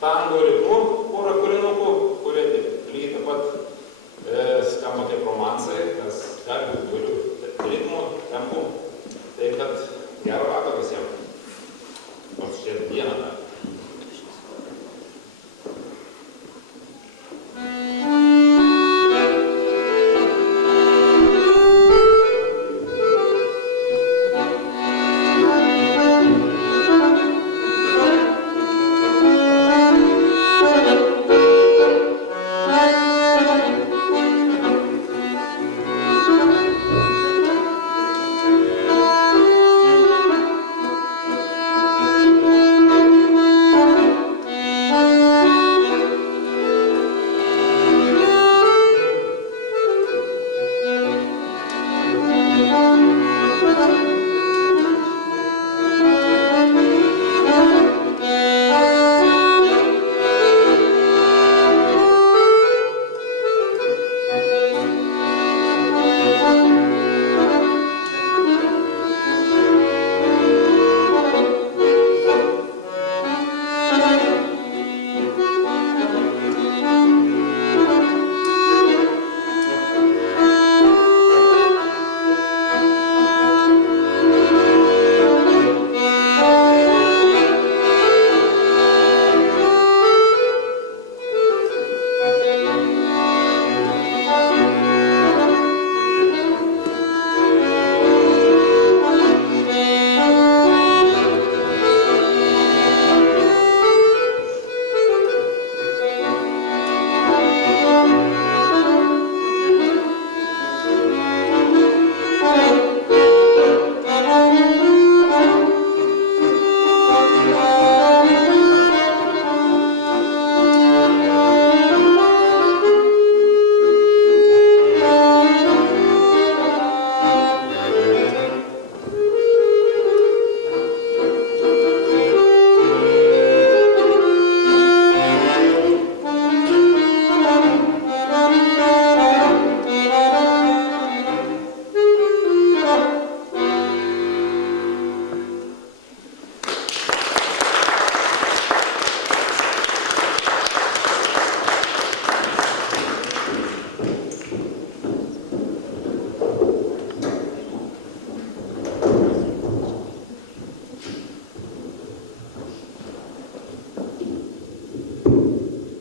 tango ritmu porą kūrinukų, kurie lygiai taip pat skamba kaip romansai, nes gali būti įvairių ritmų, tempų. Tai kad gero vakaro visiems. Nors čia dieną dar.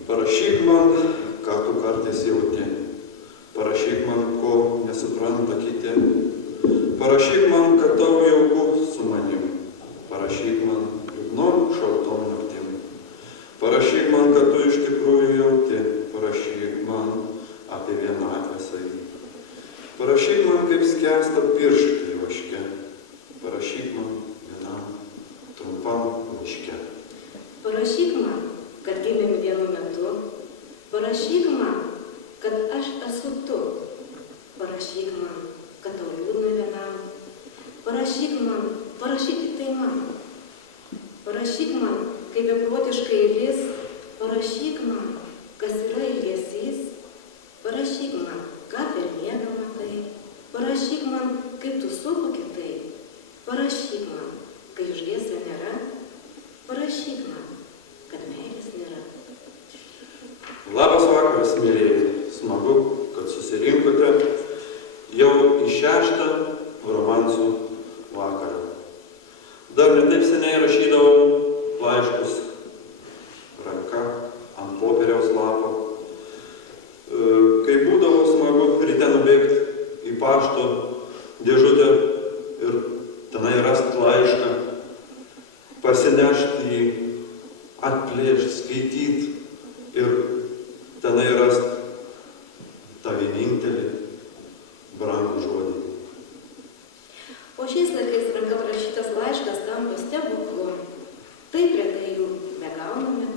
Parašyk man, ką tu kartais jauti. Parašyk man, ko nesupranta kiti. Parašyk man, kad tau jauku su manim. Parašyk man, liūdnom šaltom naktim. Parašyk man, kad tu iš tikrųjų jauti. Parašyk man apie vienatvę savy. Parašyk man, kaip skęsta pirštai vaške. Parašyk man vienam trumpam laiške. Parašyk man, kad gimėm vienu metu. Parašyk man, kad aš esu tu. Parašyk man, kad tau liūdna vienam. Parašyk man, parašyk tik tai man. Parašyk man, kaip beprotiškai ilis. Parašyk man, kas yra ilgesys. Parašyk man, ką per miegą matai. Parašyk man, kaip tu suvoki tai. Parašyk man, kai uždėsio nėra. Parašyk man, kad meilės nėra. Labas vakaras, mėlyjeji. Smagu, kad susirinkote jau į 6. romansų vakarą. Dar ne taip seniai rašydavau laiškus ranka ant popieriaus lapo. Kai būdavo smagu ryte nubėgti į pašto dėžutę ir tenai rasti laišką, parsinešti jį, atplėšti, skaityti ir tenai rasti tą vienintelį brangų žodį. O šiais laikais ranka parašytas laiškas tampa stebuklu. Taip retai jų negauname,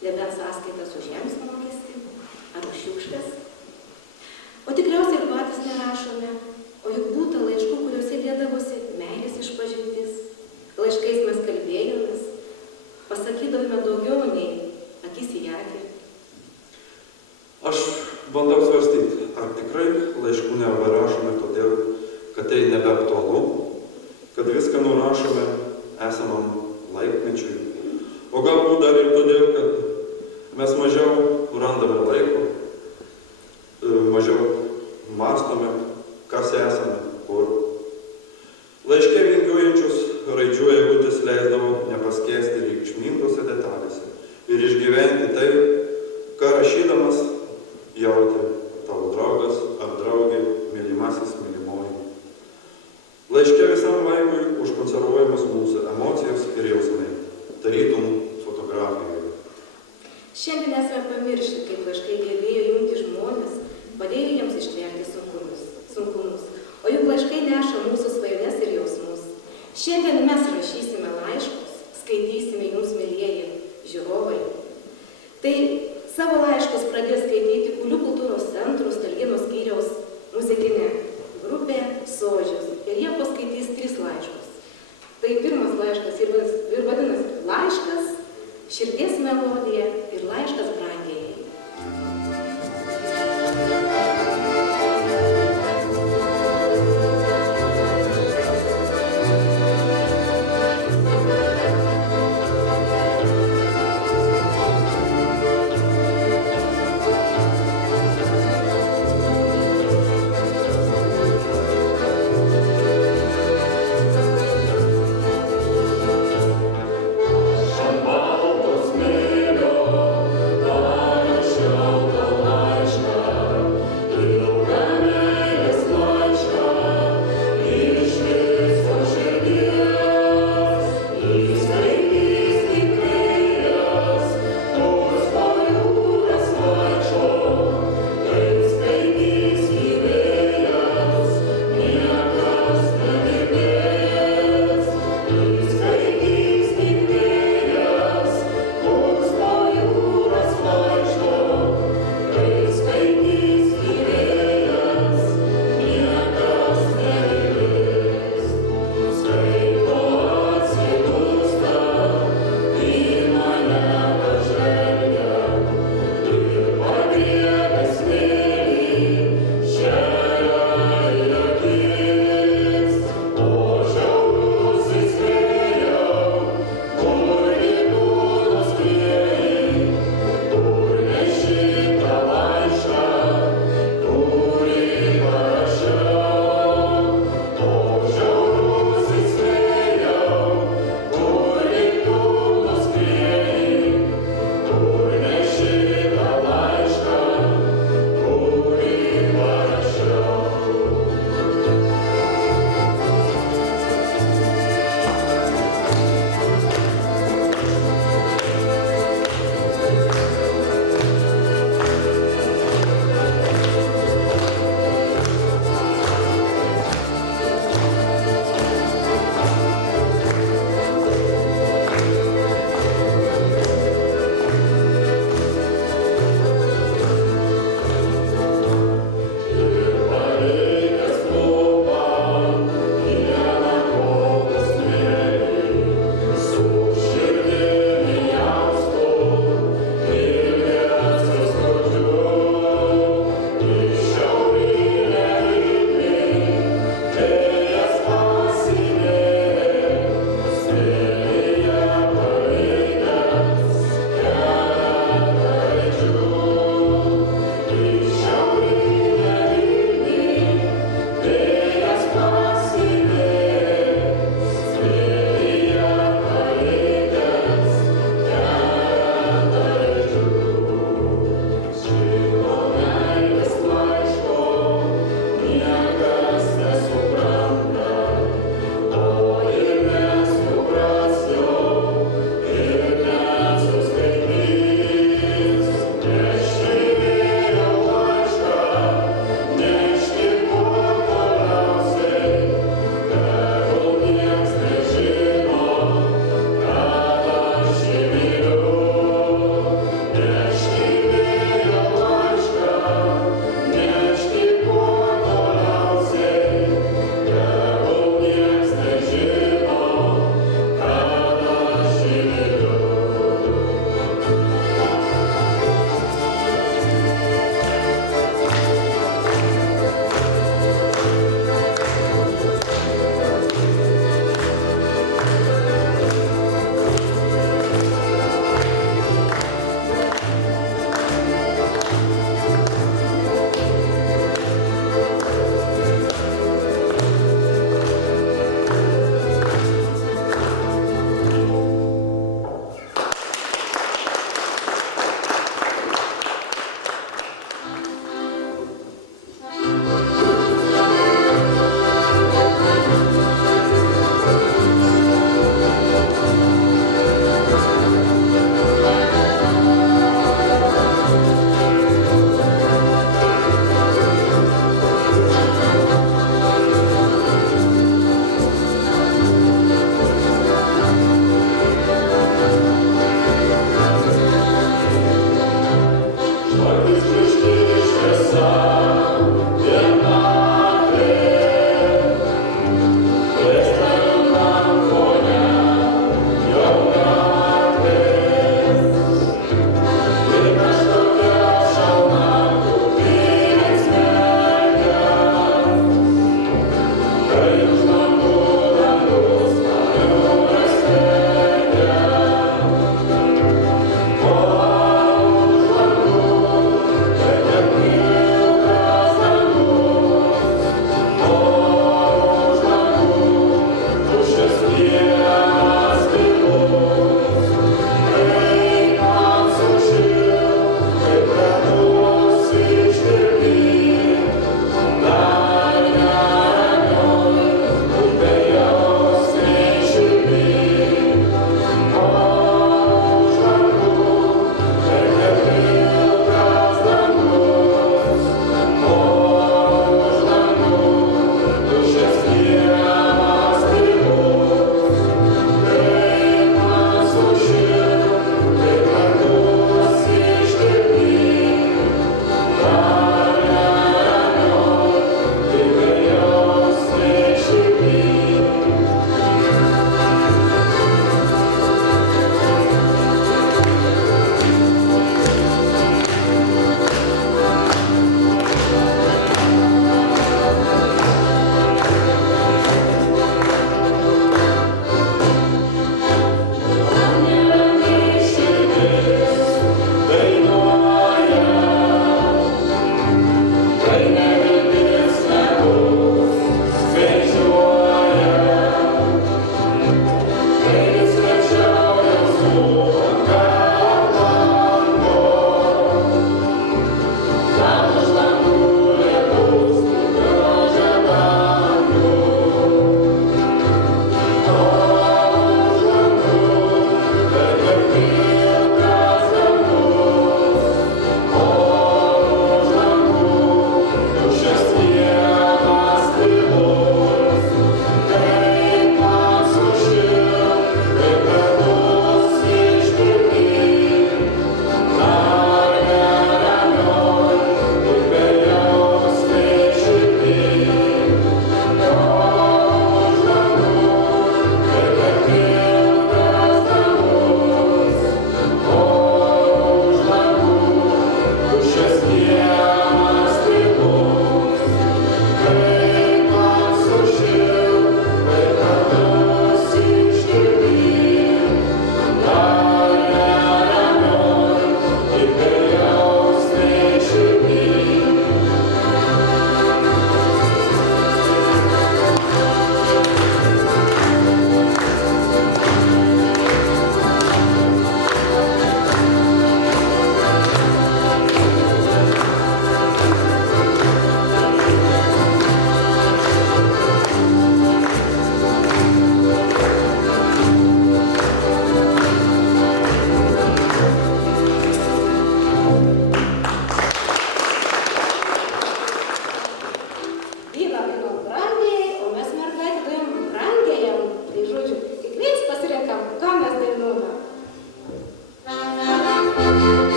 nebent sąskaitas už žemės mokestį ar už šiukšles. O tikriausiai ir patys nerašome, o juk būta laiškų, kuriuose dėdavosi meilės išpažintis. Laiškais mes kalbėjomės, pasakydavome daugiau nei akis į akį. Aš bandau svarstyti, ar tikrai laiškų neberašome todėl, kad tai nebeaktualu, kad viską nurašome esamam laikmečiui, o galbūt dar ir todėl, kad mes mažiau randame laiko, mažiau mąstome, kas esame, kur. Laiške vingiuojančius raidžių eilutės leisdavo nepaskesti reikšmingose detalėse ir išgyventi tai, ką rašydamas jautė tavo draugas ar draugė, mylimasis, mylimoji. Laiške visam laikui užkonservuojamas mūsų emocijos ir jausmai, tarytum fotografijoje. Šiandien esame pamiršę, kaip laiškai gebėjo jungti žmonės, padėjo jiems ištverti sunkumus, o juk laiškai neša mūsų svajones ir jausmus. Šiandien mes rašysime laiškus, skaitysime jums, mielieji žiūrovai. Tai savo laiškus pradės skaityti Kulių kultūros centro Stalgėnų skyriaus muzikinė grupė Sožius. Ir jie paskaitys 3 laiškus. Tai pirmas laiškas ir vadinasi laiškas, širdies melodija ir laiškas brangiai. Baltos mėlio,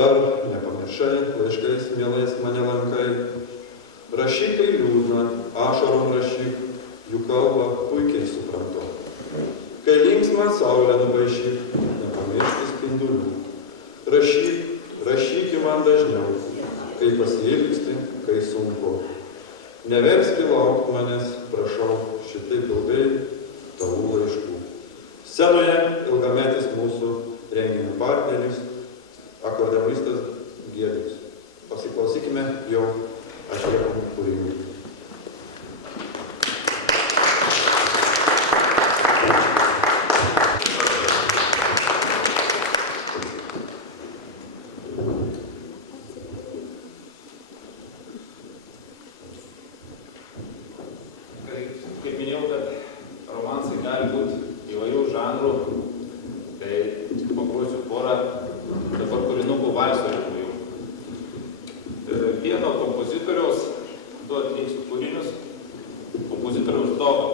dar nepamiršai, laiškais mielais mane lankai. Rašyk, kai liūdna, ašarom rašyk, jų kalbą puikiai suprantu. Kai linksmą saulę nupaišyk, nepamiršti spindulių. Rašyk man dažniau, kai pasiilgsti, kai sunku. Neverski laukti manęs, prašau, šitaip ilgai tavų laiškų. Scenoje ilgametis mūsų renginio partneris, akordeonistas Giedrius. Pasiklausykime jo atliekamų kūrinių. Kaip minėjau, kad romansai gali būti įvairių žanrų, tai pagrosiu porą dabar kūrinukų valsų ritmų. Vieno kompozitoriaus, du atliksiu kūrinius, kompozitoriaus Dogo.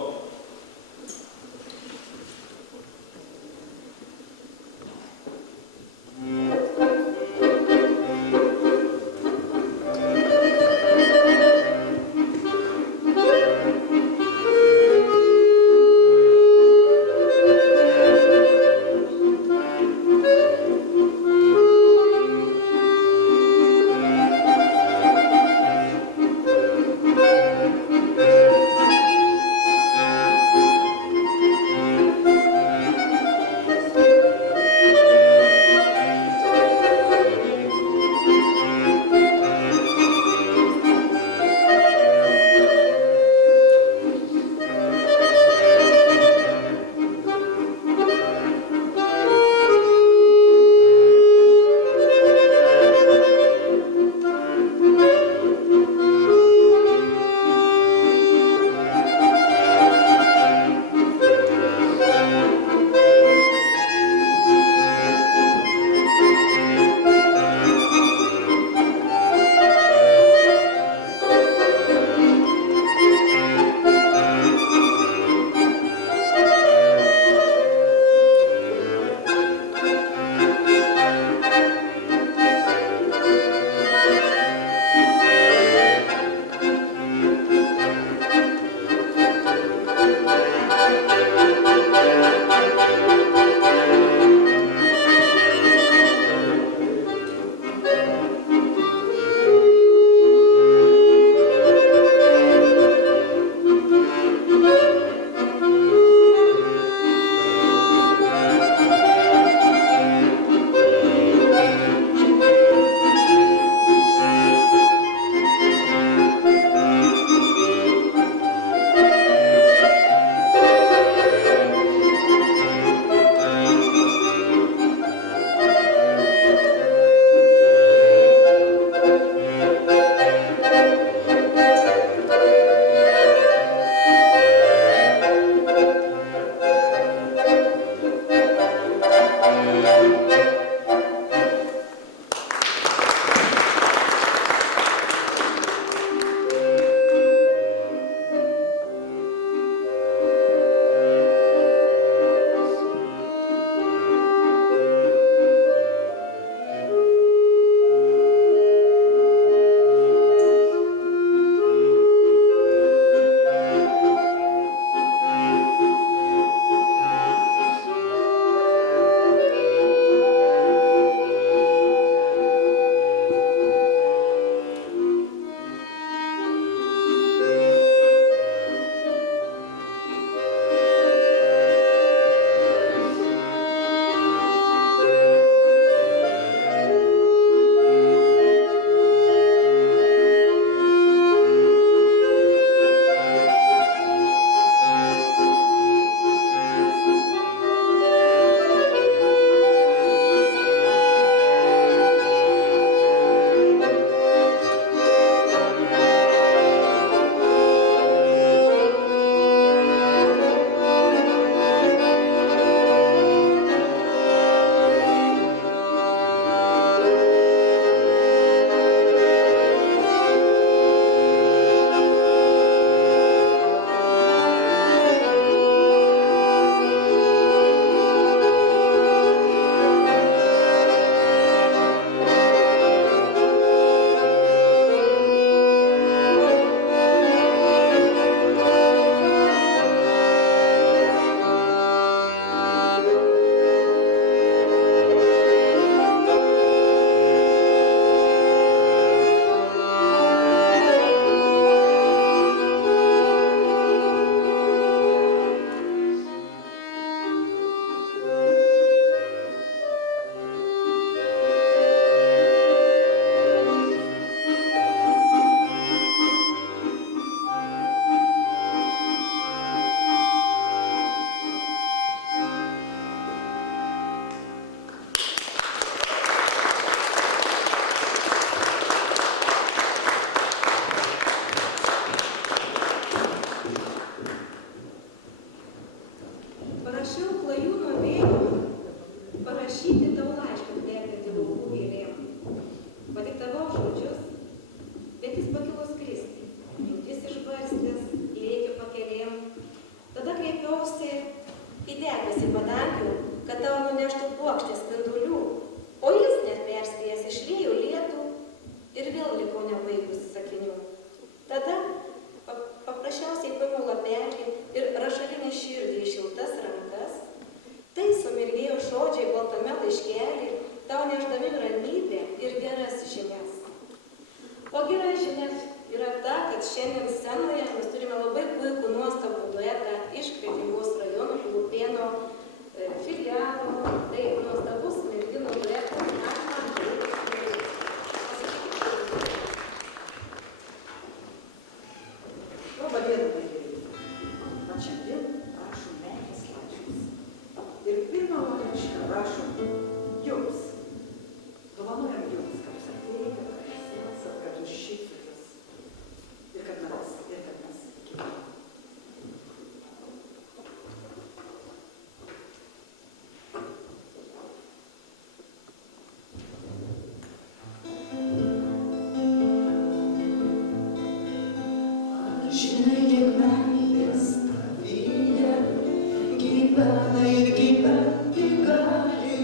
gyvena ir gyventi gali,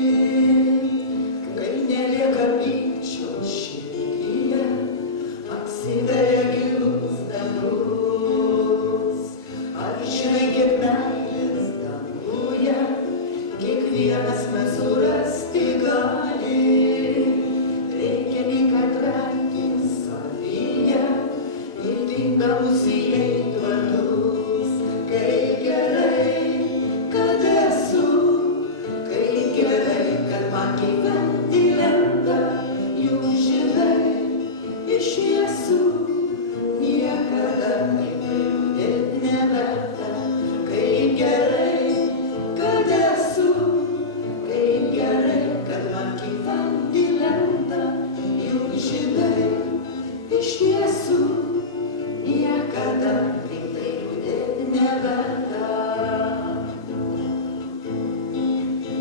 kai nelieka pykčio širdyje, atsiveria gilus dangus. Ar žinai, kiek meilės danguje kiekvienas mes surasti gali? Reikia lyg atrasti savyje ir tinkamus įeit vardus. Kaip gerai, kad esu, kaip gerai, kad man gyventi lengva, juk žinai, iš tiesų niekada taip liūdėt neverta. Kaip gerai, kad esu, kaip gerai, kad man gyventi lengva, juk žinai, iš tiesų niekada taip liūdėt neverta.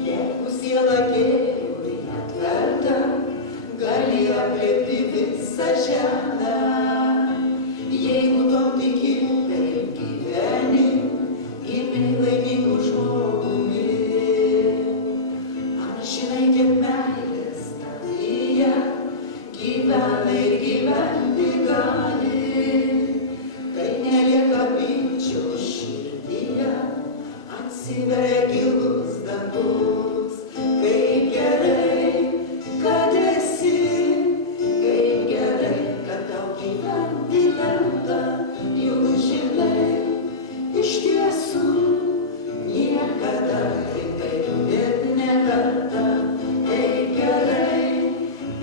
Jeigu siela gėriui atverta, gali aplėpti visą žemę. Jeigu tom tiki, taip gyveni, gimei laimingu žmogumi. Ar žinai, kiek meilės tavyje gyvena ir gyventi gali, kai nelieka pykčio širdyje, atsiveria gilus dangus. Kaip gerai, kad esi, kaip gerai, kad tau gyventi lengva, juk žinai, iš tiesų niekada rimtai liūdėt neverta. Kaip gerai,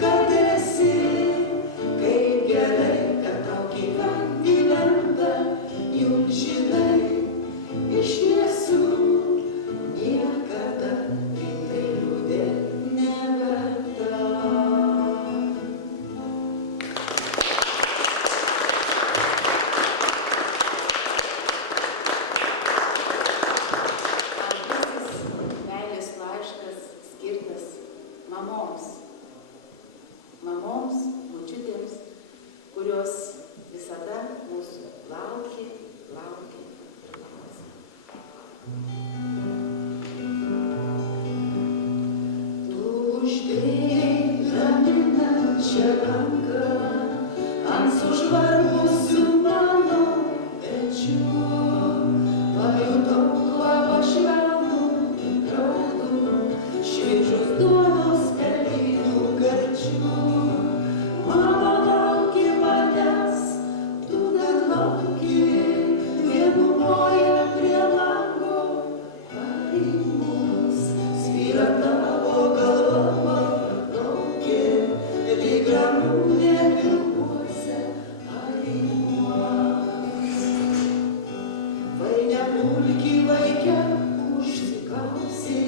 kad esi, kaip gerai, kad tau gyventi lengva, juk žinai, iš tiesų niekada rimtai liūdėt neverta. Antrasis meilės laiškas skirtas mamoms. Mamoms, močiutėms, kurios visada mūsų laukia ir laukia. Tu uždėjai raminančią ranką ant sužvarbusių mano pečių. Pajutau kvapą švelnų graudu, šviežius duonos pelynų gardžių. Mama lauki manęs, tu dar lauki, vienumoje prie lango. Ar į mus svyra tavo galva patraukė, lyg ramunė vilkuose arimuos. Vai nepulki vaike, užsikausi,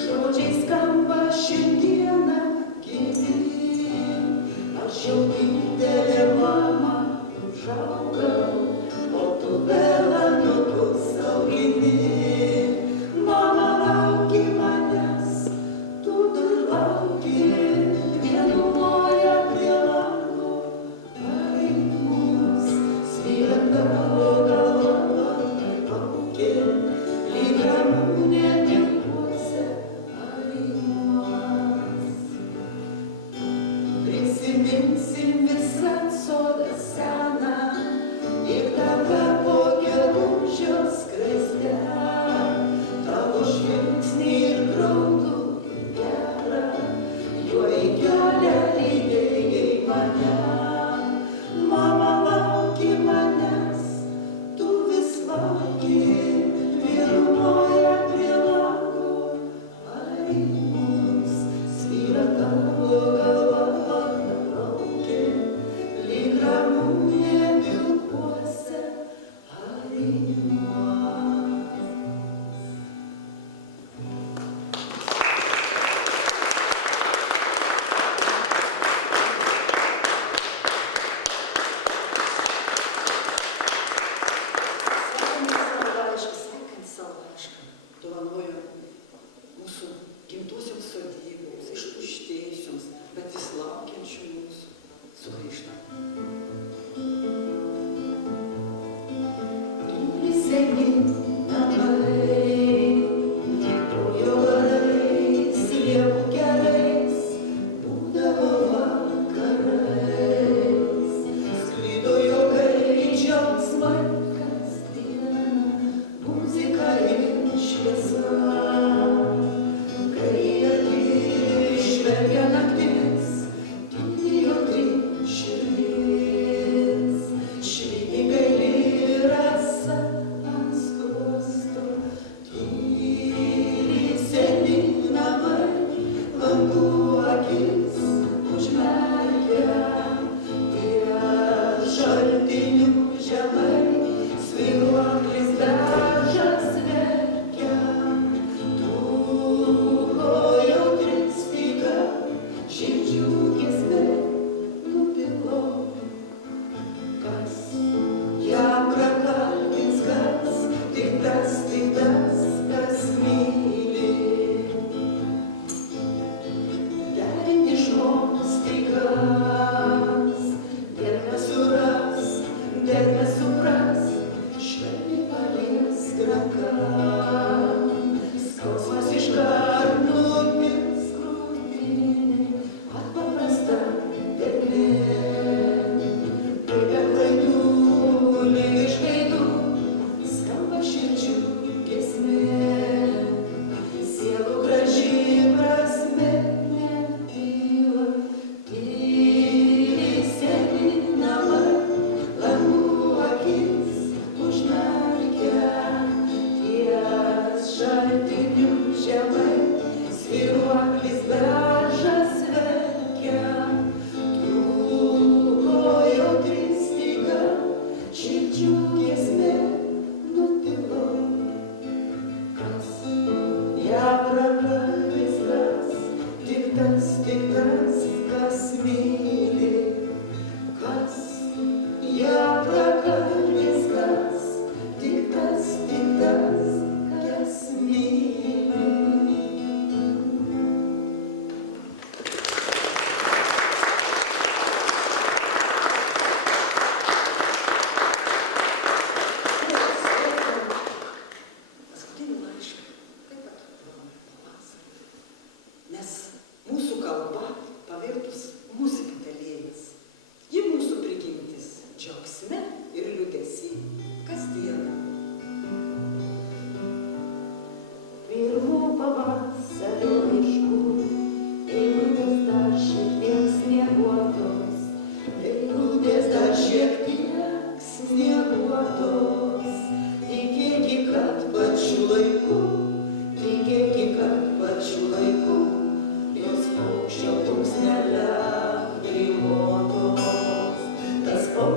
žodžiai skamba šiandieną gyvi. Aš jau didelė mama užaugau, o tu vėl anūkus augini. Mama lauki manęs, tu dar lauki, vienumoje prie lango. Ar į mus svyra tavo galva patraukė, lyg ramunė vilkuose arimuos. Prisiminsim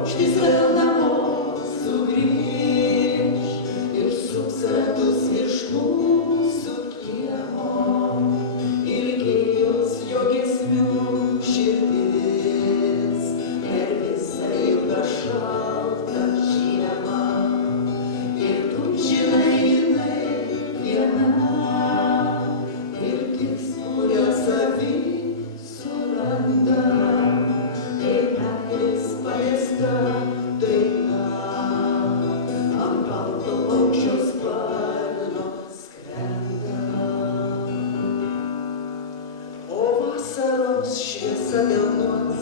paukštis vėl namo sugrįž ir suks ratus virš mūsų kiemo. Ilgėjos jo giesmių širdis per visą ilgą šaltą žiemą. Ir tu žinai, jinai viena, viltis, kurią savy suranda, kaip meilės paliesta daina, ant balto paukščio sparno skrenda. O vasaros šviesa delnuos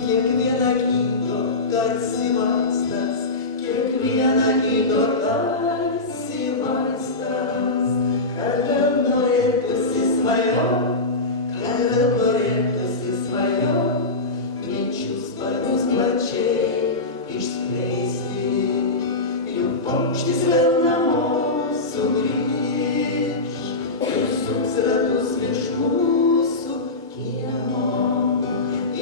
kiekvieną gydo tarsi vaistas, kiekvieną gydo tarsi vaistas, kad vėl norėtųsi svajot, kad vėl norėtųsi svajot, minčių sparnus plačiai išskleisti. Juk paukštis vėl namo sugrįž ir suks ratus virš mūsų kiemo.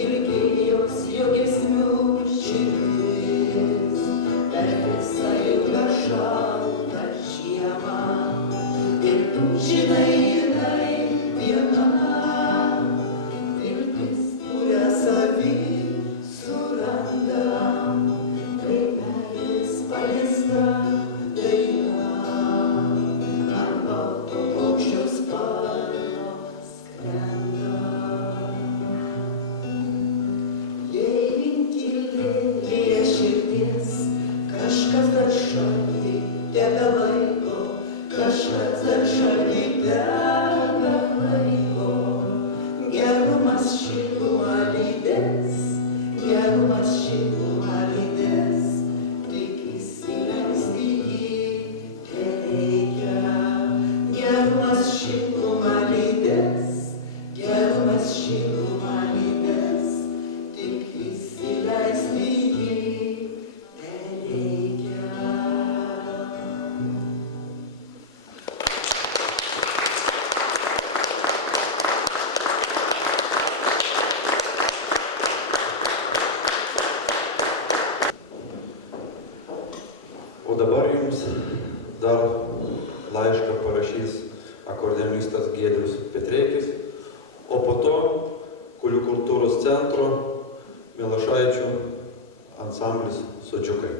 Ilgėjos jo giesmių širdis per visą ilgą šaltą žiemą. Ir tu žinai, jinai viena, viltis, kurią savy suranda, kaip meilės paliesta daina, ant balto paukščio sparno skrenda. Jei tylėje širdies kažkas dar šaltį tebelaiko, kažkas dar šaltį tebelaiko, gerumas šilumą lydės, gerumas šilumą lydės, tik įsileisti jį tereikia. Gerumas šilumą lydės, gerumas šilumą lydės, tik įsileisti jį tereikia. O dabar jums dar laišką parašys akordeonistas Giedrius Petreikis, o po to Kulių kultūros centro Milašaičių ansamblis Sodžiukai.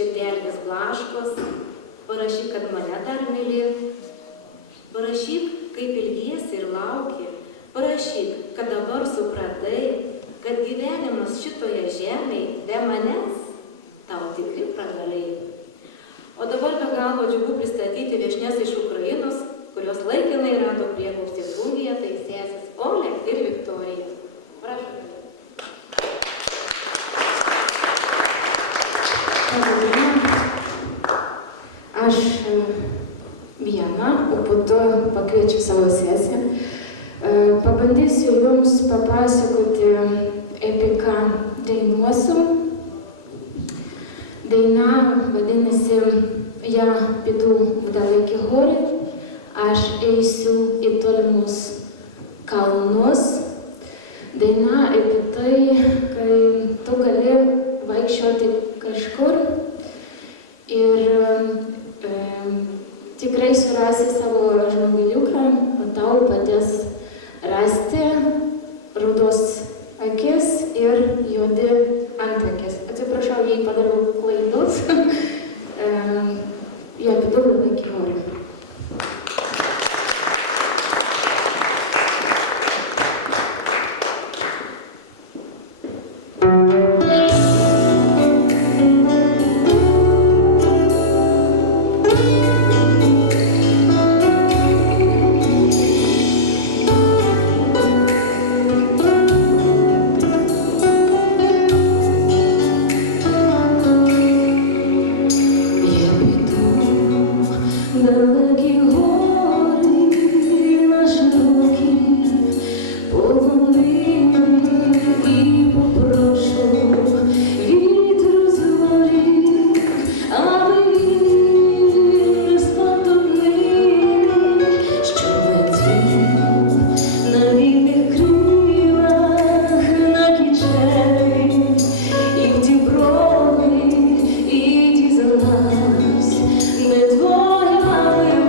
širdelės blaškos, parašyk, kad mane dar myli, parašyk, kaip ilgiesi ir lauki, parašyk, kad dabar supratai, kad gyvenimas šitoje žemėje be manęs tau tikri pragariai. O dabar be galo džiugu pristatyti viešnias iš Ukrainos, kurios laikinai rado prieglobstį Plungėje, tai sesės Olė ir Viktorija. Prašau. Aš viena, o po to pakviečiu savo sesę. Pabandysiu jums papasakoti, apie ką dainuosiu. Daina vadinasi "Я піду в далекі гори, aš eisiu į tolimus kalnus". Daina apie tai, kai tu gali vaikščioti kažkur ir tikrai surasi savo žmogeliuką, o tau padės rasti rudos akis ir juodi antakis. Atsiprašau, jei padariau klaidus. Я піду в далекі гори. Далекі гори, на широкі полонини, і попрошу вітру з горі, аби він спотопив, що летів на вільних крилах, на кічері, і в Діброви, і дізналась, не твоя.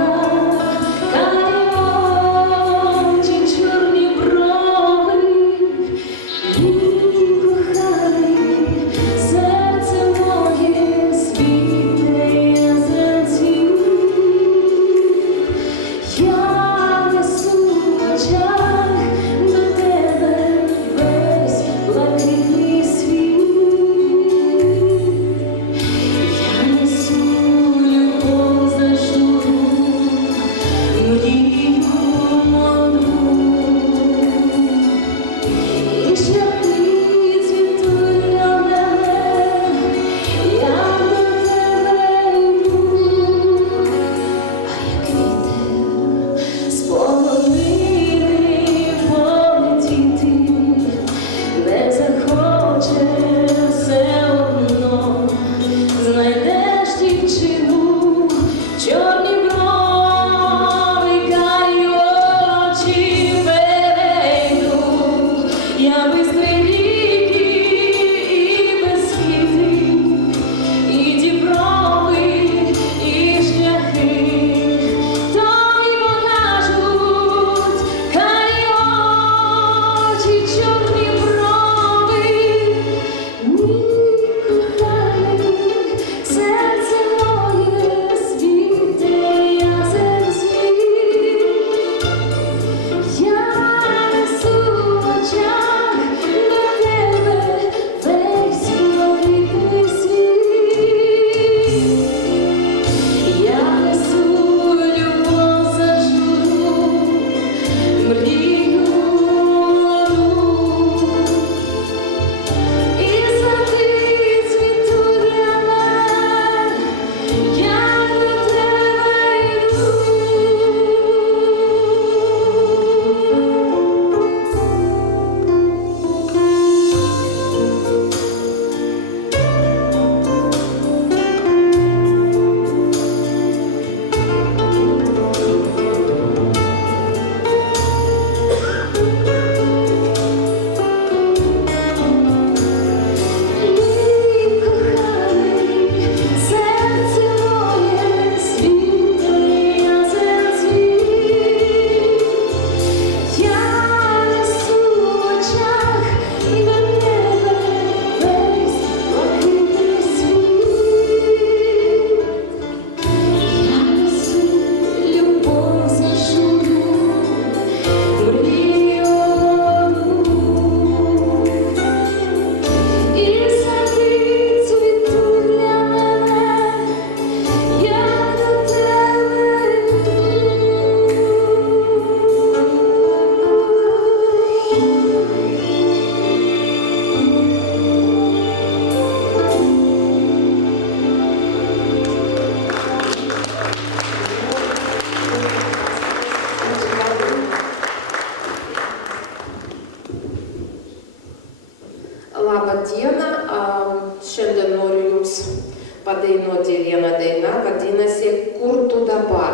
dabar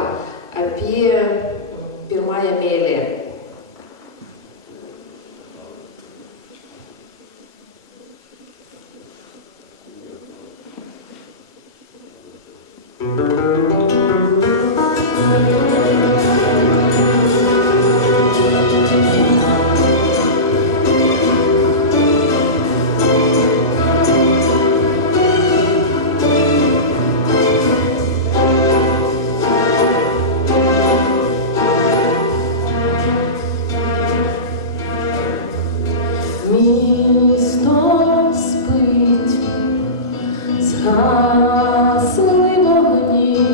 apie pirmąją meilę. Місто спить, згасли вогні,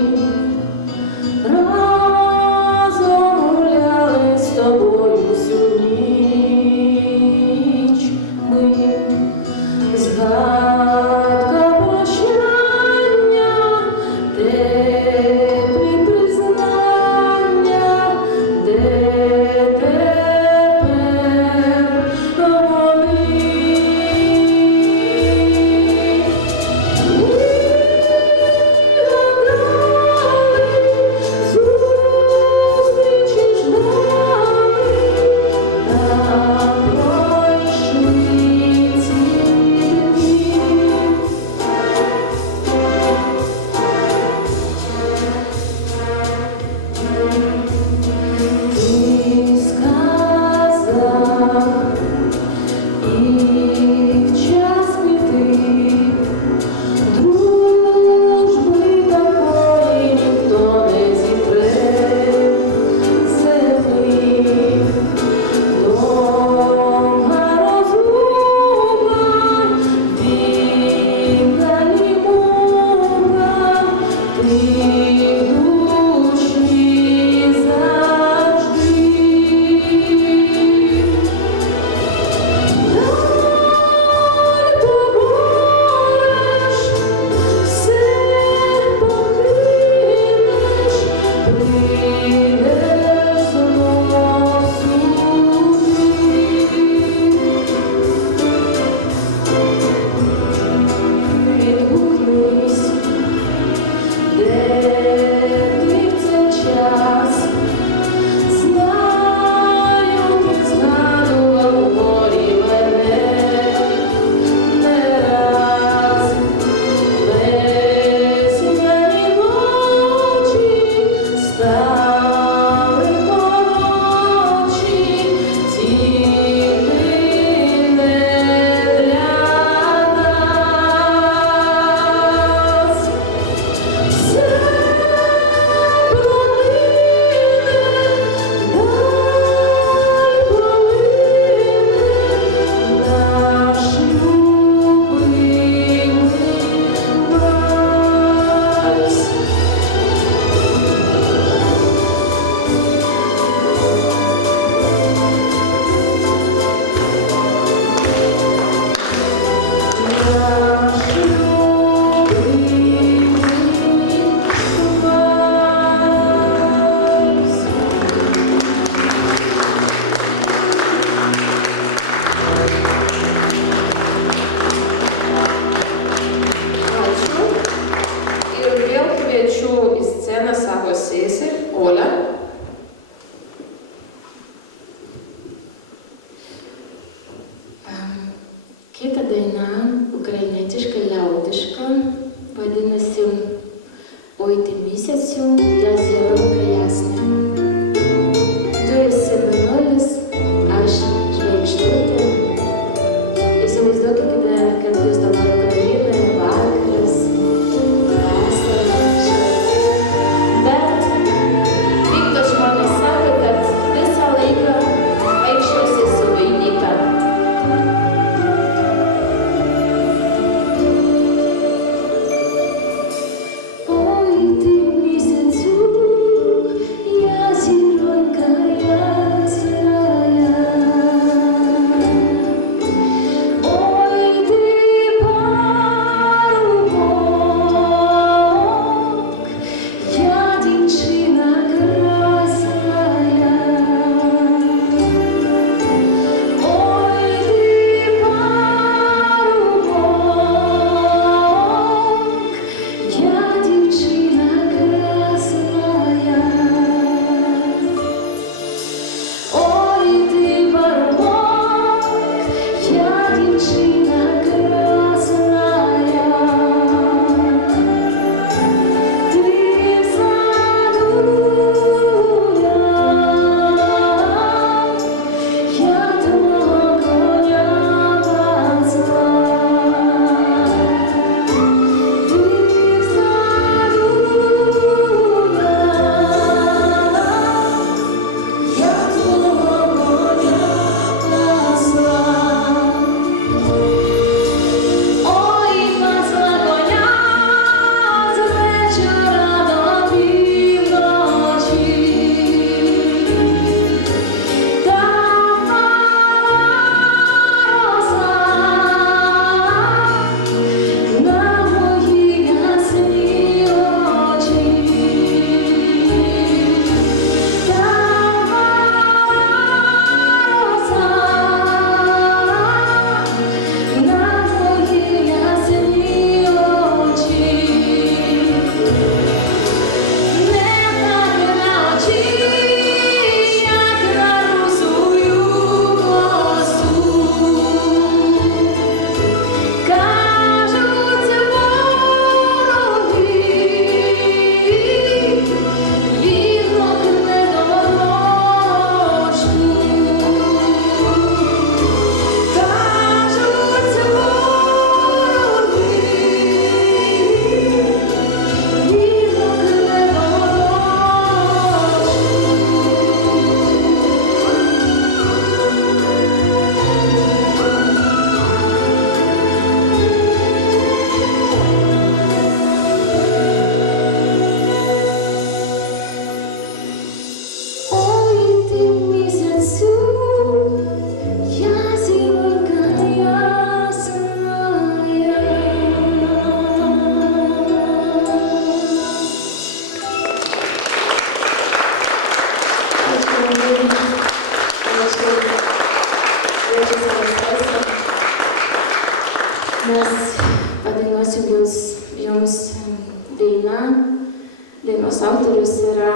autorius yra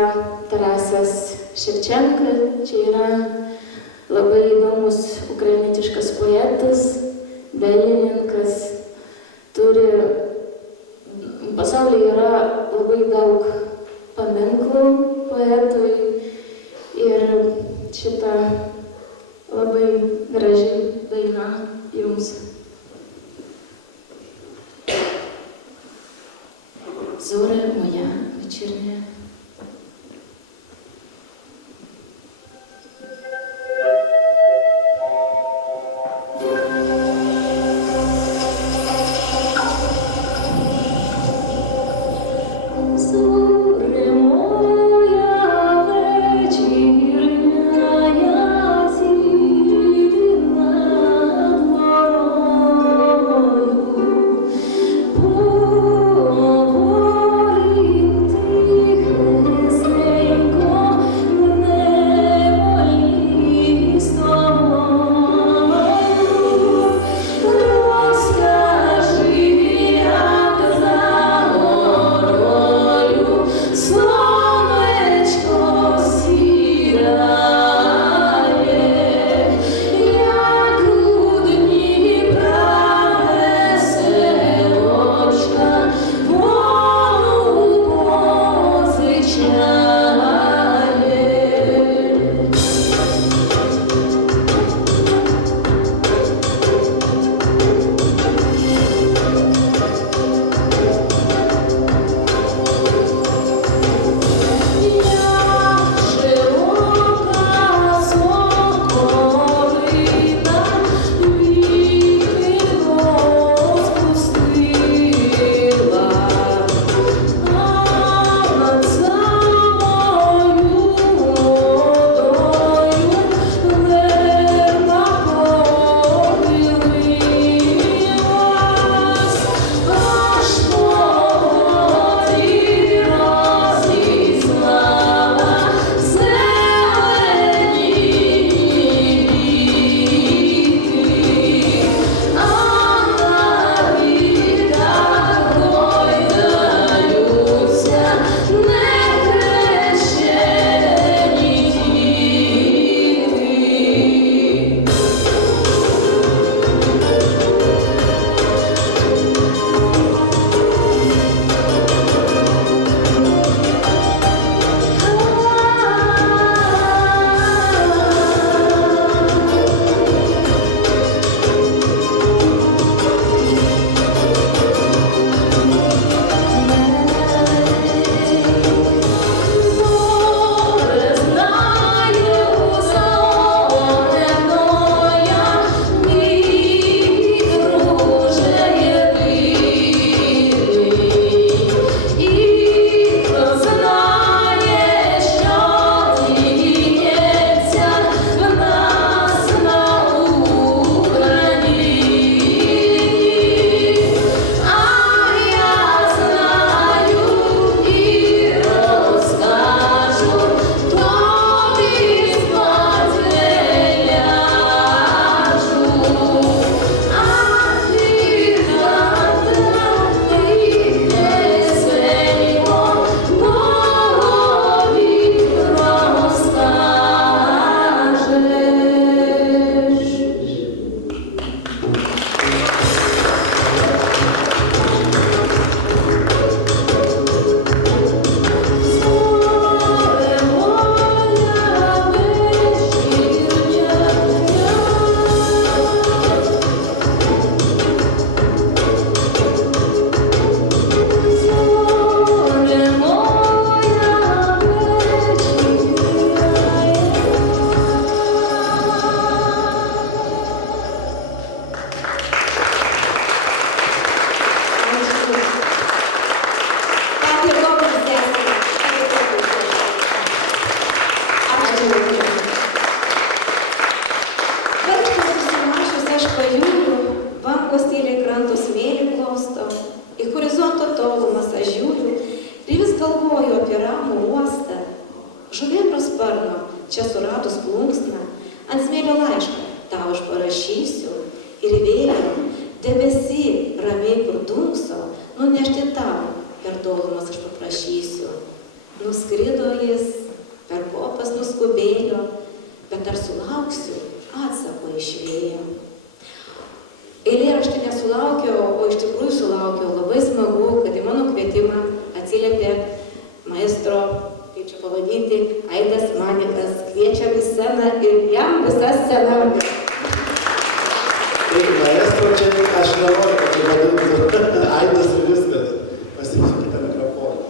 Tarasas Ševčenka. Čia yra labai įdomus ukrainietiškas poetas, dailininkas. Pasaulyje yra labai daug paminklų poetui ir šita labai graži daina jums. Зоре моя вечірня. čia suradus plunksną, ant smėlio laišką tau aš parašysiu ir vėjo debesy ramiai kur dunkso, nunešti tau per tolumas aš paprašysiu. Nuskrido jis, per kopas nuskubėjo, bet ar sulauksiu atsako iš vėjo. Eilėraštį nesulaukiau, o iš tikrųjų sulaukiau. Labai smagu, kad į mano kvietimą atsiliepė maestro, kaip čia pavadinti, Aidas Manikas. Kviečiam į sceną ir jam visa scena. Tai maestro čia, aš nenoriu, kad čia vadintų Aidas ir viskas. Pasimsiu kitą mikrofoną.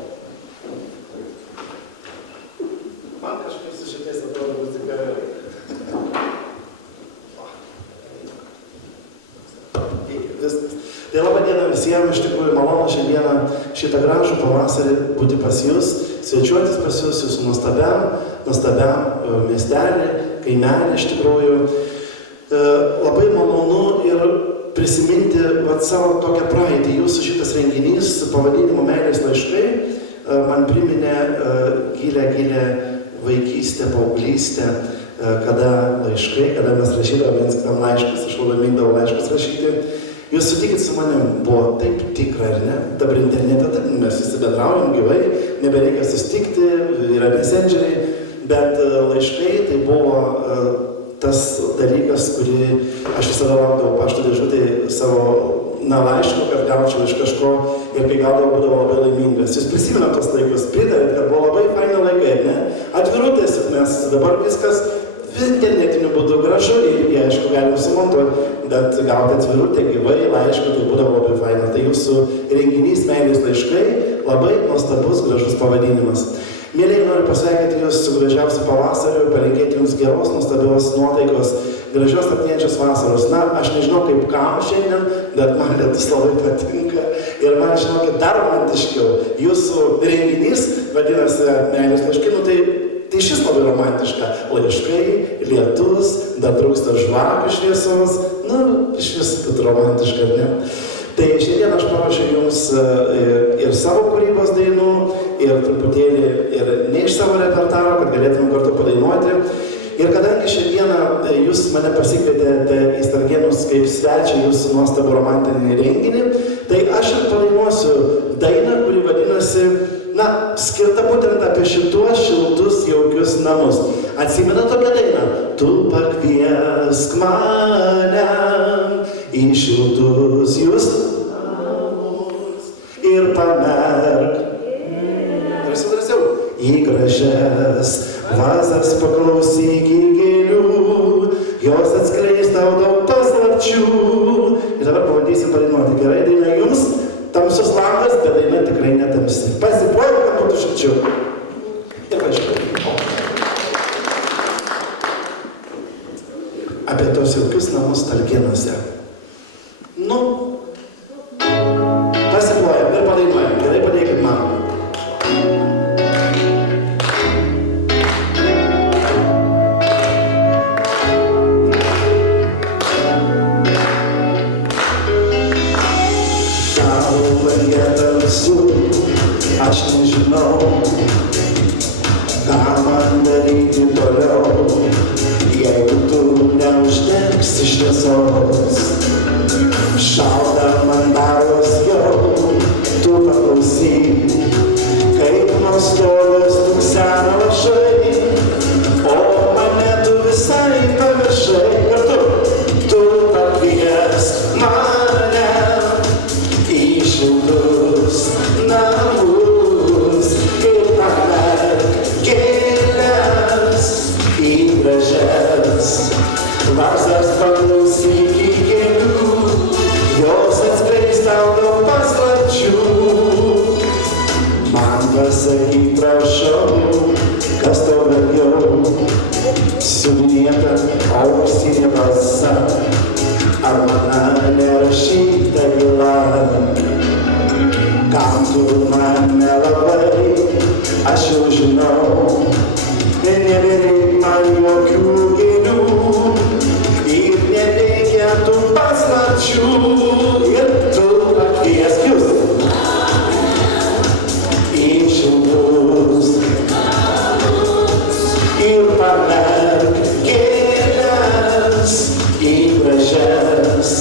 Man kažkaip su šitais atrodo muzika. Viskas. Tai labą dieną visiems, iš tikrųjų malonu šiandieną šitą gražų pavasarį būti pas jūs, svečiuotis pas jūs, jūsų nuostabiam miestelį, kaimelį iš tikrųjų. Labai malonu ir prisiminti savo tokią praeitį. Jūsų šitas renginys pavadinimu Meilės laiškai man priminė gilę vaikystę, paauglystę, kada laiškai, kada mes rašydavome viens kitam laiškus, aš labai mėgdavau laiškus rašyti. Jūs sutikit su manim, buvo taip tikra, ar ne? Dabar internete taip, mes visi bendraujam gyvai, nebereikia susitikti, yra messengeriai, bet laiškai tai buvo tas dalykas, kurį aš visada laukdavau pašto dėžutėje savo laiško, kad gaučiau iš kažko ir kai gaudavau, būdavau labai laimingas. Jūs prisimenat tos laikus, pritarėt, kad buvo labai faini laikai, ne? Atvirutės, mes dabar viskas internetiniu būdu gražu ir aišku galim sumontuoti, bet gauti atvirutę gyvai, laišką, tai būdavo labai faina. Tai jūsų renginys Meilės laiškai, labai nuostabus, gražus pavadinimas. Mėlyje, noriu pasveikinti jūs su gražiausiu pavasariu, palinkėti jums geros, nuostabios nuotaikos, gražios artėjančios vasaros. Na, aš nežinau kaip kam šiandien, bet man lietus labai patinka ir man, žinokit, dar romantiškiau. Jūsų renginys vadinasi Meilės laiškai, nu tai šis labai romantiška. Laiškai, lietus, dar trūksta žvakių šviesos, nu, iš vis kad romantiška, ne? Tai šiandien aš paruošiu jums ir savo kūrybos dainų, ir truputėlį ir ne iš savo repertaro, kad galėtume kartu padainuoti. Ir kadangi šiandieną jūs mane pasikvietėte į Stargėnus kaip svečią jūsų nuostabų romantinį renginį, tai aš ir padainuosiu dainą, kuri vadinasi, skirta būtent apie šituos šiltus, jaukius namus. Atsimena tokią dainą? Tu pakviesk mane į šiltus jūs namus ir pamerk. Drąsiau. Į gražias vazas paklausyk į gėlių, jos atskleis tau daug paslapčių. Ir dabar pabandysim padainuoti. Gerai, daina jums. Tamsus langas, bet daina tikrai netamsi. Pasipuojam, kad būtų šilčiau. Ir važiuoju. Apie tos jaukius namus Stargėnuose. Nu, pasipuojam ir padainuojam. Gerai, padėkit man. Aš nežinau, ką man daryti toliau, jeigu tu neuždegsi šviesos. Šalta man daros jau, tu paklausyk, kaip nuo stogas tuksena lašai, o mane tu visai pamiršai. Kartu, tu pakviesk mane į šiltus namus ir pamerk gėles į gražias vazas paklausyk į gėlių, jos atskleis tau daug paslapčių. Man pasakyk, prašau, kas tau daugiau, siuvinėta auksinė basa, ar mano nerašyta byla. Kam tu man nelabai, aš jau žinau, nebereik man jokių gėlių ir nereikia tų paslapčių. Ir tu pakviesk jūs į šiltus ir pamerk gėles į gražias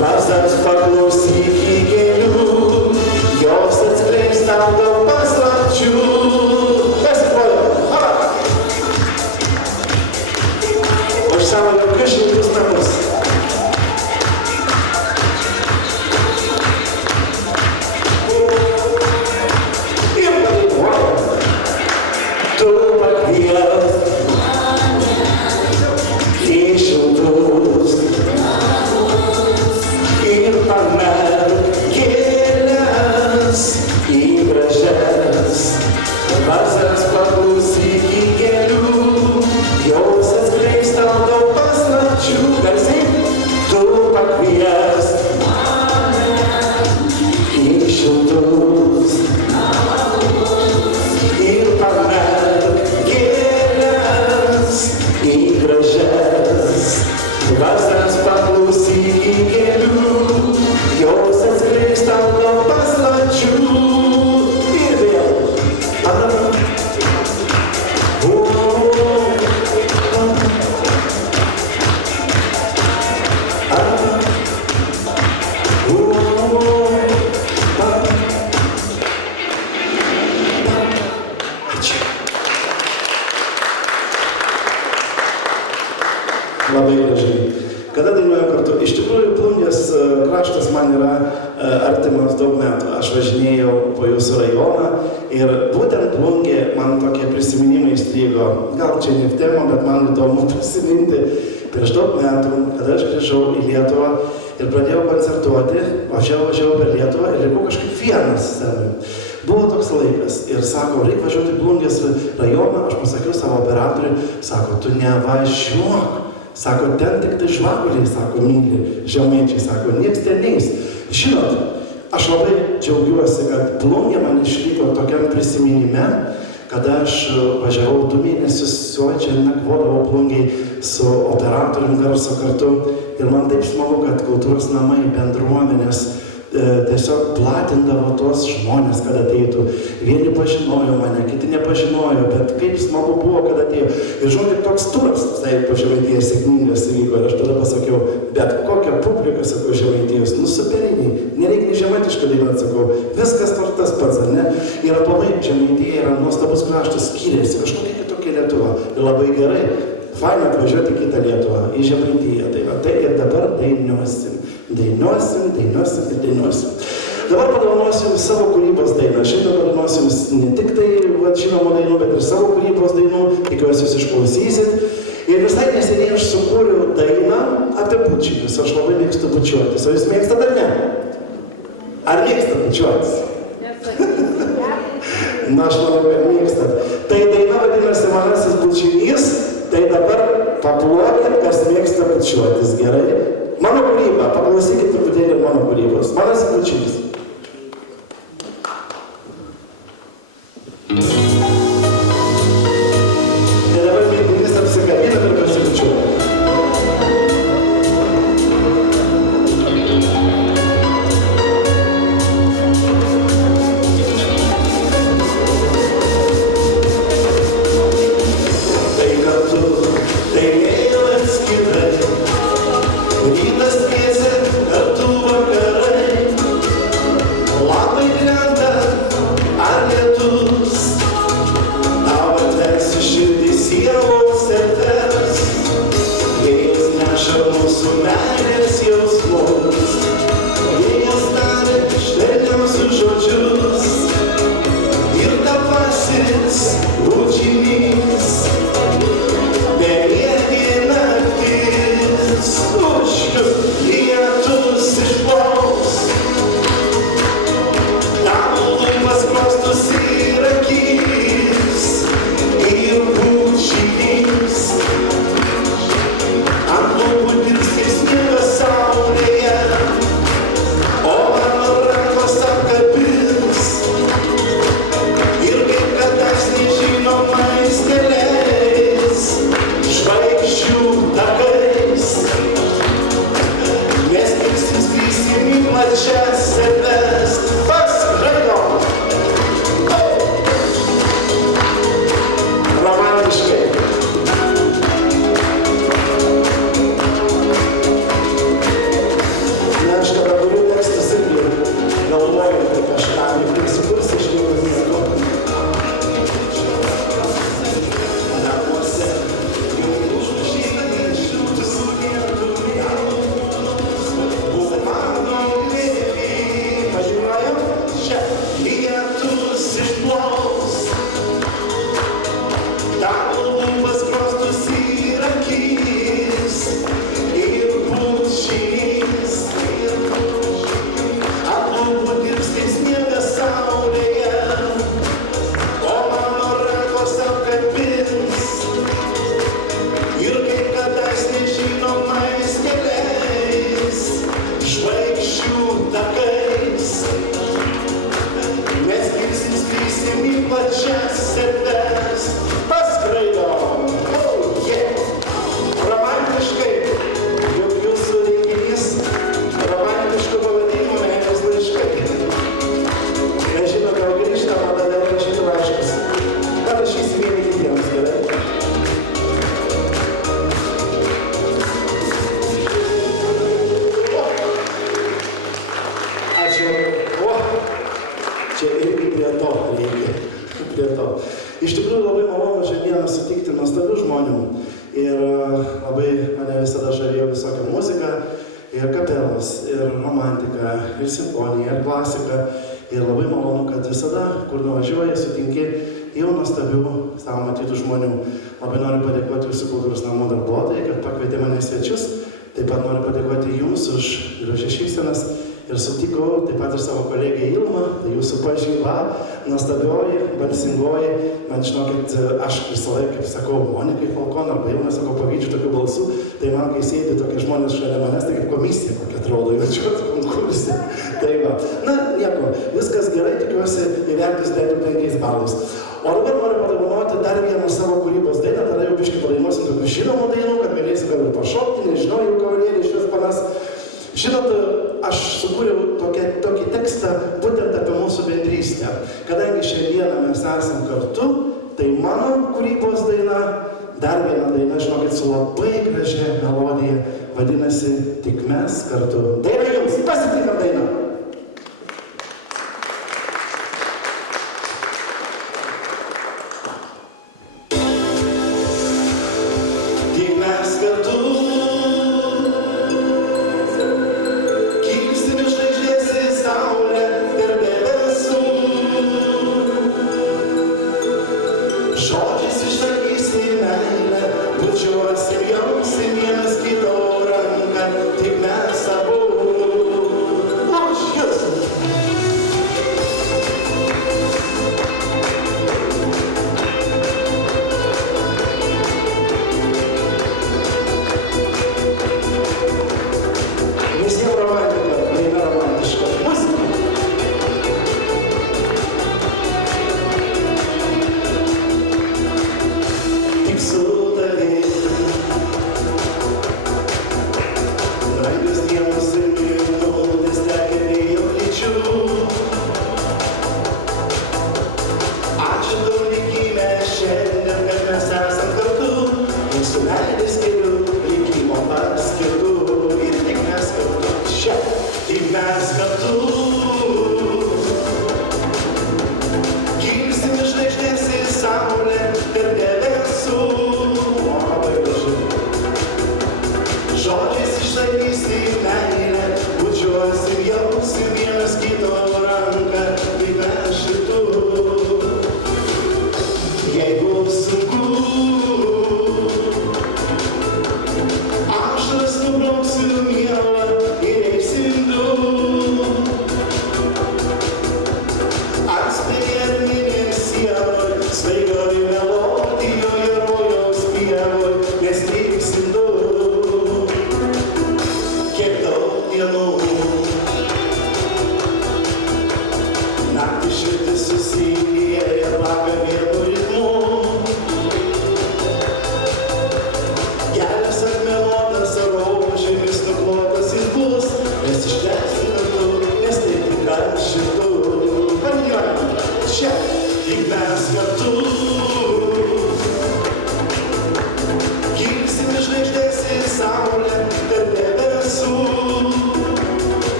vazas paklausyk į gėlių, jos atskleis tau daug paslapčių. Labai gražiai. Kada dainuoju kartu? Iš tikrųjų, Plungės kraštas man yra artimas daug metų. Aš važinėjau po jūsų rajoną ir būtent Plungė man tokie prisiminimai įstrigo. Gal čia ne v temą, bet man įdomu prisiminti. Prieš daug metų, kada aš grįžau į Lietuvą ir pradėjau koncertuoti, važiavau per Lietuvą ir likau kažkaip vienas savim. Buvo toks laikas ir sako, reikia važiuoti į Plungės rajoną, aš pasakiau savo operatoriui, sako, tu nevažiuok. Sako, ten tik tai žvaguliai, sako, myli, žemaičiai, sako, nieks ten neis. Žinot, aš labai džiaugiuosi, kad Plungė man išliko tokiam prisiminime, kada aš važiavau 2 mėnesius suočiai, nakvodavau Plungėj su operatorium garso kartu. Ir man taip smagu, kad kultūros namai, bendruomenės tiesiog platindavo tuos žmonės, kad ateitų. Vieni pažinojo mane, kiti nepažinojo, bet kaip smagu buvo, kad atėjo. Ir žodžiu, toks turas, tai po Žemaitijos sėkmingas įvyko. Ir aš tada pasakiau, bet kokią publiką, sakau, Žemaitijos, superiniai, nereikia žemaitišką dainuoti, sakau, viskas tas pats, ar ne? Ir aplamai Žemaitija yra nuostabus kraštas, skiriasi kažkokia kitokia Lietuva. Ir labai gerai, faina atvažiuoti į kitą Lietuvą, į Žemaitiją. Tai ir dabar dainuosim. Dainuosim. Dabar padainuosim savo kūrybos dainą. Šiandien padainuosim ne tik tai žinomų dainų, bet ir savo kūrybos dainų. Tikiuosi jūs išklausysit. Ir visai neseniai aš sukūriau dainą apie bučinius. Aš labai mėgstu bučiuotis. O jūs mėgstat ar ne? Ar mėgstat bučiuotis? Na, aš manau, kad mėgstat. Tai daina vadinasi Manasis bučinys. Tai dabar paplokit, kas mėgsta bučiuotis. Gerai? Mano kūryba, paklausykit truputėlį mano kūrybos. Manasis bučinys. Tai dabar mintimis apsikabinam ir pasibučiuojam. Tai kartu, tai vėl atskirai. Rytas tiesa, kartu vakarai, lapai krenta, ar lietus, tau atversiu širdį sielos erdves, vėjas neša mūsų meilės jausmus, vėjas taria švelniausius žodžius, ir tapasis bučinys, bemiegė naktis. Lietus išplaus, tavo lūpas krostus ir akis, ir bučinys. Ant lūpų dirbs kaip sniegas saulėje, o mano rankos apkabins. Ir kaip kadaise nežinomais keliais labai malonu šiandieną sutikti nuostabių žmonių. Ir labai mane visada žavėjo visokia muzika, ir kapelos, ir romantika, ir simfonija, ir klasika. Ir labai malonu, kad visada, kur nuvažiuoji, sutinki jau nuostabių savo matytų žmonių. Labai noriu padėkoti visų kultūros namų darbuotojai, kad pakvietė mane svečius. Taip pat noriu padėkoti jums už gražias šypsenas ir sutikau taip pat ir savo kolegę Ilmą, tai jūsų pažyba, nuostabioji, balsingoji. Man žinokit, aš visą laiką, kaip sakau, Monikai Falkon arba Ilmą, sakau, pavydžiu tokių balsų, tai man, kai sėdi tokie žmonės šalia manęs, tai kaip komisija kokia atrodo, įvačiuoti konkursė. Tai va, na, nieko, viskas gerai, tikiuosi įvertis bent jau 5 balais. O dabar noriu padovanoti dar vieną savo kūrybos dainą, tada jau biškai padainuosim tokių žinomų dainų, kad galėsiu gal ir pašokti, nežinau, jau kavalėlį iš vis panas. Žinot, aš sukūriau tokį tekstą būtent apie mūsų bendrystę. Kadangi šiandieną mes esam kartu, tai mano kūrybos daina, dar viena daina, žinokit, su labai gražia melodija, vadinasi Tik mes kartu. Daina jums, pasitikam dainą.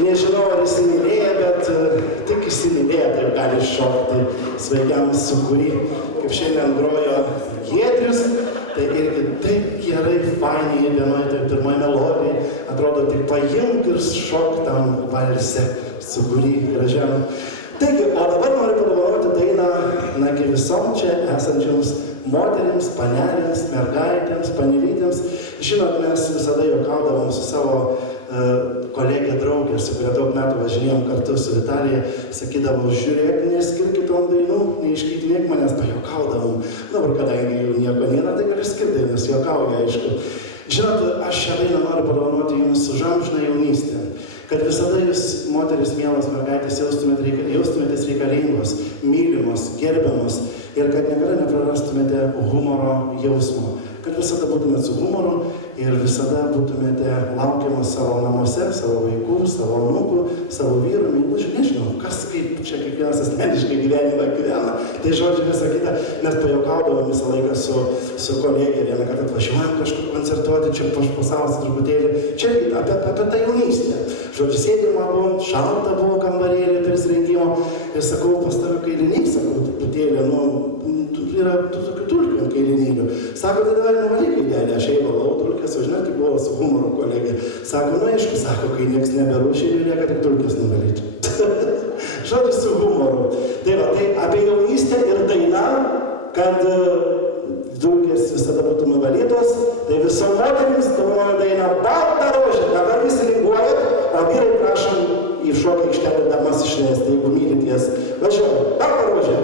Nežinau, ar įsimylėję, bet tik įsimylėję taip gali šokti sveikiam sukūry, kaip šiandien grojo Giedrius, Tai irgi taip gerai, fainiai, vienoje tai pirmoje melodijai, atrodo, tik paimk ir šok tam valse, su kurį gražiam. Taigi, o dabar noriu padovanoti dainą visom čia esančiams moterims, panelėms, mergaitėms, panelytėms. Žinot, mes visada juokaudavom su savo kolegė draugė, su kuria daug metų važinėjom kartu su Vitalija, sakydavo, žiūrėk, neskirk kitom dainų, neiškeitinėk manęs, pajuokaudavom. Dabar, kadangi jų nieko nėra, tai gali skirti, nes juokauja, aišku. Žinot, aš šią dainą noriu padovanoti jums už amžiną jaunystę, kad visada jūs, moteris, mielos mergaitės, jaustumėtės reikalingos, mylimos, gerbiamos ir kad niekada neprarastumėte humoro jausmo. Kad visada būtumėte su humoru ir visada būtumėte laukiamas savo namuose, savo vaikų, savo anūkų, savo vyrų, mylužių, nežinau, kas kaip čia kiekvienas asmeniškai gyvenimą gyvena. Tai žodžiu visą kitą, mes pajuokaudavom visą laiką su kolegė, vieną kartą atvažiuojam kažkur koncertuoti, čia pasaulis truputėlį, čia apie tą jaunystę. Žodžiu, sėdima buvo, šalta buvo kambarėlė per įsirengimo ir sakau, pas tave kailinys, sakau, truputėlį, yra tokių tulkių ant kailinėlių. Sako, tai dabar nuvalyk kaidelį, aš valau tulkės, o žinot, kaip buvo su humoru kolegė. Sako, aišku, sako, kai nieks neberūšė, lieka tik tulkės nuvalyti. Žodžiu, su humoru. Tai va, tai apie jaunystę ir daina, kad dulkės visada būtų nuvalytos, tai visom moterims dovanoju dainą Baltą rožę. Dabar visi linguojat, o vyrai prašom į šokį aikštelę damas išleisti, jeigu mylities. Važiuoju, Baltą rožę.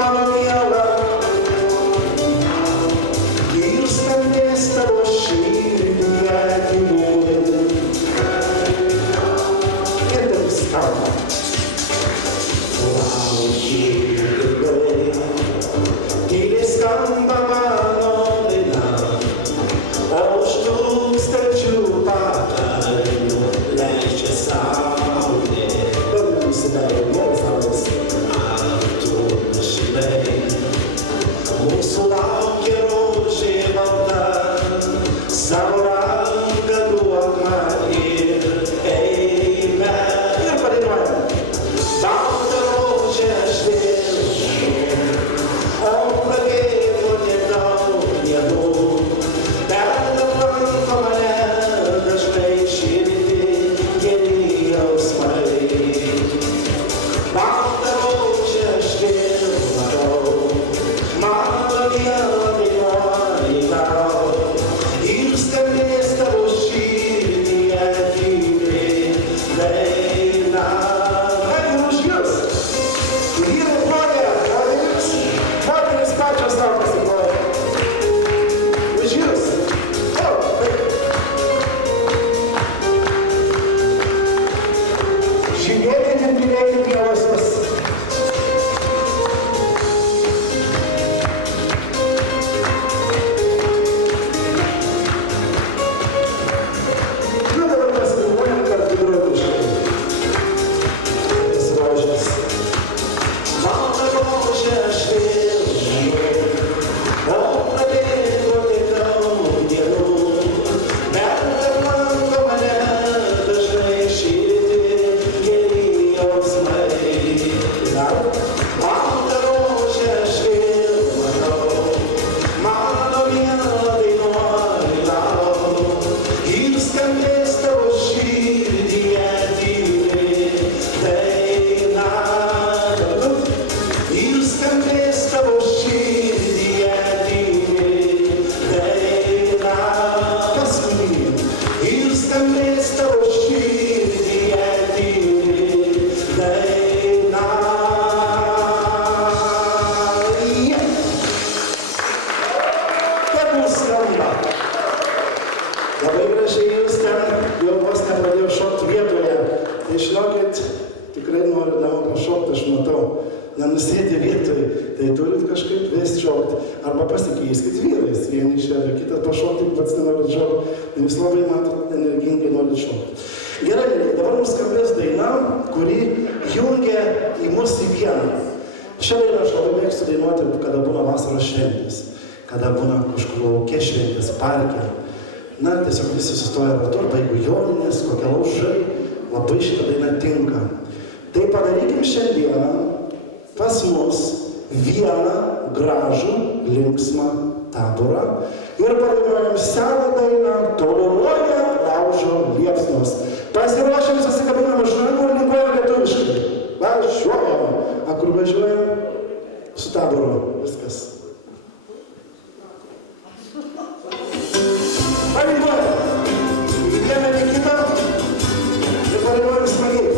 Mama, Tai žinokit, tikrai noriu dama pašokti, aš matau. Nenusėdė vietoj, tai turit kažkaip vesti šokti. Arba pasikeiskit vyrais, vieni išėdė, kitas pašokti, pats nenorit šokti. Tai jūs labai matot, energingai norit šokti. Gerai, dabar mums skambės daina, kuri jungia į mus į vieną. Šią dainą aš labai mėgstu dainuoti, kada būna vasaros šventės, kada būna kažkur lauke šventės, parke. Na, tiesiog visi sustoja ratu, arba jeigu joninės, kokie laužai, labai šitą dainą tinka. Tai padarykim šiandieną pas mus vieną gražų, linksmą taborą ir padainuojam seną dainą Tolumoje laužo liepsnos. Pasiruošėm, susikabinam už rankų ir linkuojam lietuviškai. Važiuojam. A kur važiuojam? Su taboru. Viskas. Palinkuojam. Vieną į kitą ir palinkuojam smagiai.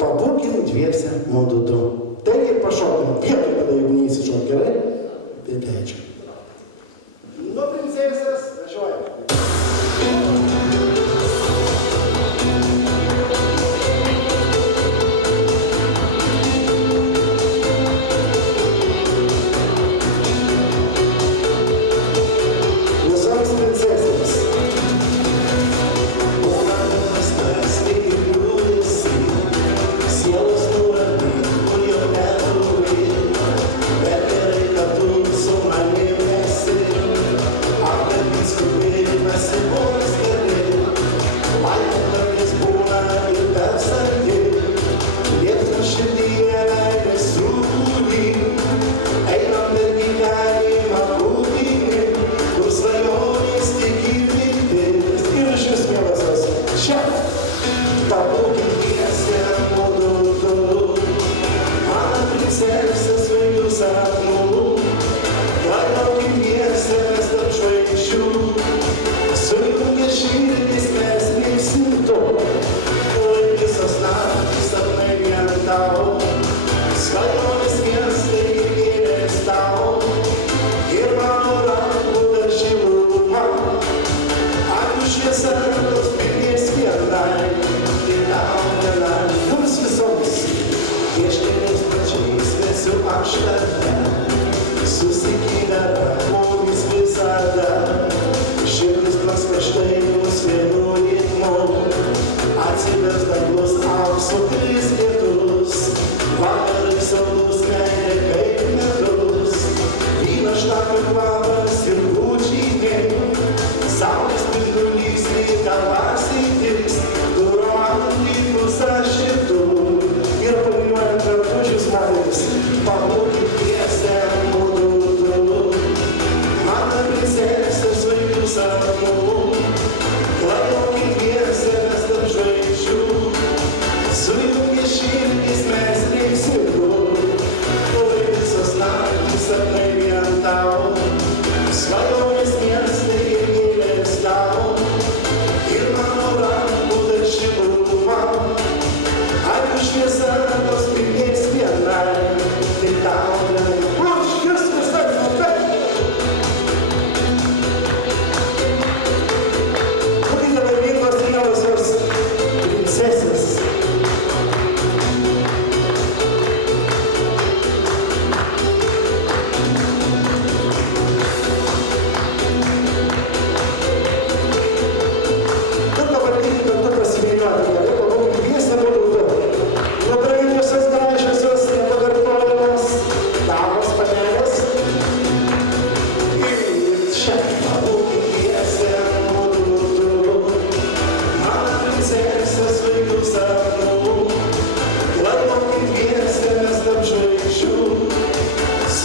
Pabūkim dviese modu du. Taigi pašokim. Vietoj tada, jeigu neįsišok gerai, tai leidžiam. Nuo princesės važiuojam. Visoms princesėms.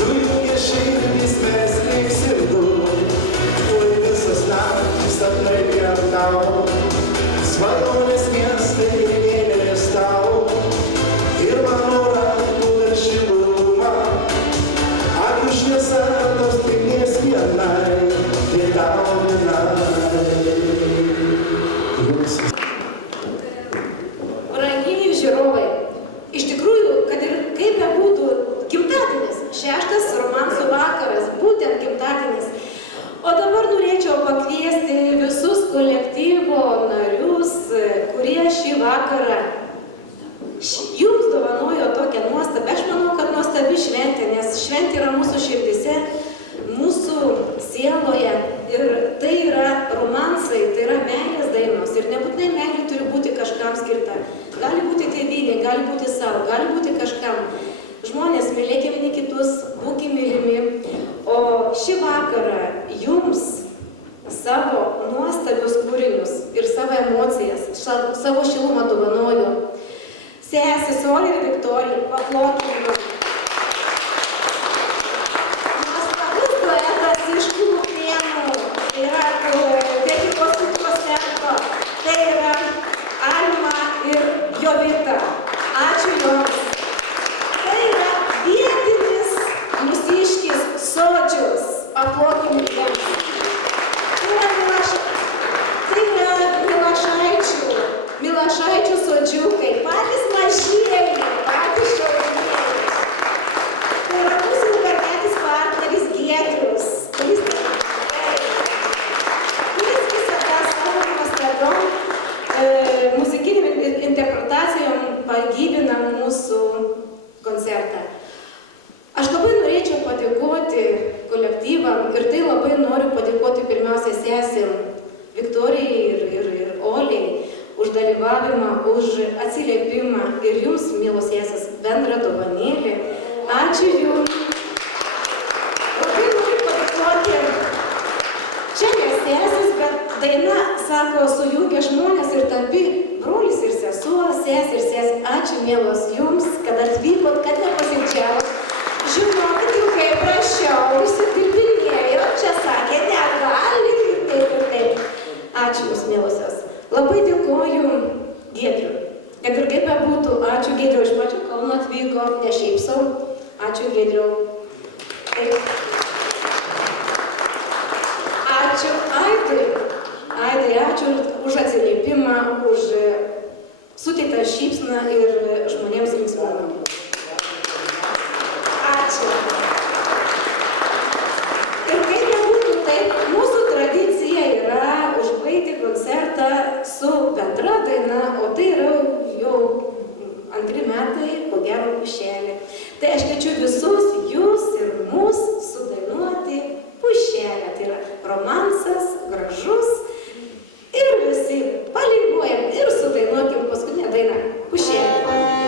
sujungė širdis mes liksim du, tuoj visas naktis atraipė tau, svajonės miestai gėlės tau, ir mano rankų dar šiluma, akių šviesa tos spindės vienai, tai tau vienai. Brangieji žiūrovai, iš tikrųjų, kad ir kaip bebūtų gimtadienis, 6 romansų vakaras, būtent gimtadienis. O dabar norėčiau pakviesti visus kolektyvo narius, kurie šį vakarą jums dovanojo tokią nuostabę. Aš manau, kad nuostabi šventė, nes šventė yra mūsų širdise, mūsų sieloje. Ir tai yra romansai, tai yra meilės dainos. Ir nebūtinai meilė turi būti kažkam skirta. Gali būti tėvynė, gali būti savo, gali būti kažkam. Žmonės, mylėkim vieni kitus, būkim mylimi. O šį vakarą jums savo nuostabius kūrinius ir savo emocijas, savo šilumą dovanoju sesės Olė ir Viktorija. Paplokime. Nuostabus duetas iš Kūlupėnų. Tai yra Technikos kultūros centro. Tai yra Alma ir Jovita. Ačiū Jums. Tai yra vietinis mūsiškis Sodžius. Paplokime jiems. Tai yra Milašaičių sodžiukai, patys mažieji, patys šiaudiniai. Tai yra mūsų ilgametis partneris Giedrius, kuris visada savo nuostabiom muzikiniam interpretacijom pagyvina mūsų koncertą. Aš labai norėčiau padėkoti kolektyvam ir tai labai noriu padėkoti pirmiausia sesėm Viktorijai ir Oliai už dalyvavimą, už atsiliepimą ir jums, mielos sesės, bendrą dovanėlį. Ačiū jums. Labai noriu padėkoti. Čia ne sesės, bet daina, sako, sujungia žmonės ir tampi brolis ir sesuo, sesė ir sesė. Ačiū, mielos, jums, kad atvykot, kad nepasimčiavot. Žinokit, jau kaip prašiau, išsidirbinėjau, čia sakė, negali ir taip ir taip. Ačiū jums, mielosios. Labai dėkoju Giedriu. Kad ir kaip bebūtų, ačiū Giedriu, iš pačio Kauno atvyko, ne šiaip sau. Ačiū Giedriu. Ačiū Aidai. Aidai, ačiū už atsiliepimą, už suteiktą šypsną ir žmonėms linksmumą. Ačiū. Ir kaip nebūtų taip, mūsų tradicija yra užbaigti koncertą su bendra daina, o tai yra jau 2 metai, ko gero, Pušelė. Tai aš kviečiu visus jūs ir mus sudainuoti Pušelę. Tai yra romansas, gražus ir visi palinguojam ir sudainuokim paskutinę dainą Pušelę.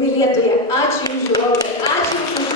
mylėtoja. Ačiū Jums, žiūrovai. Ačiū Jums už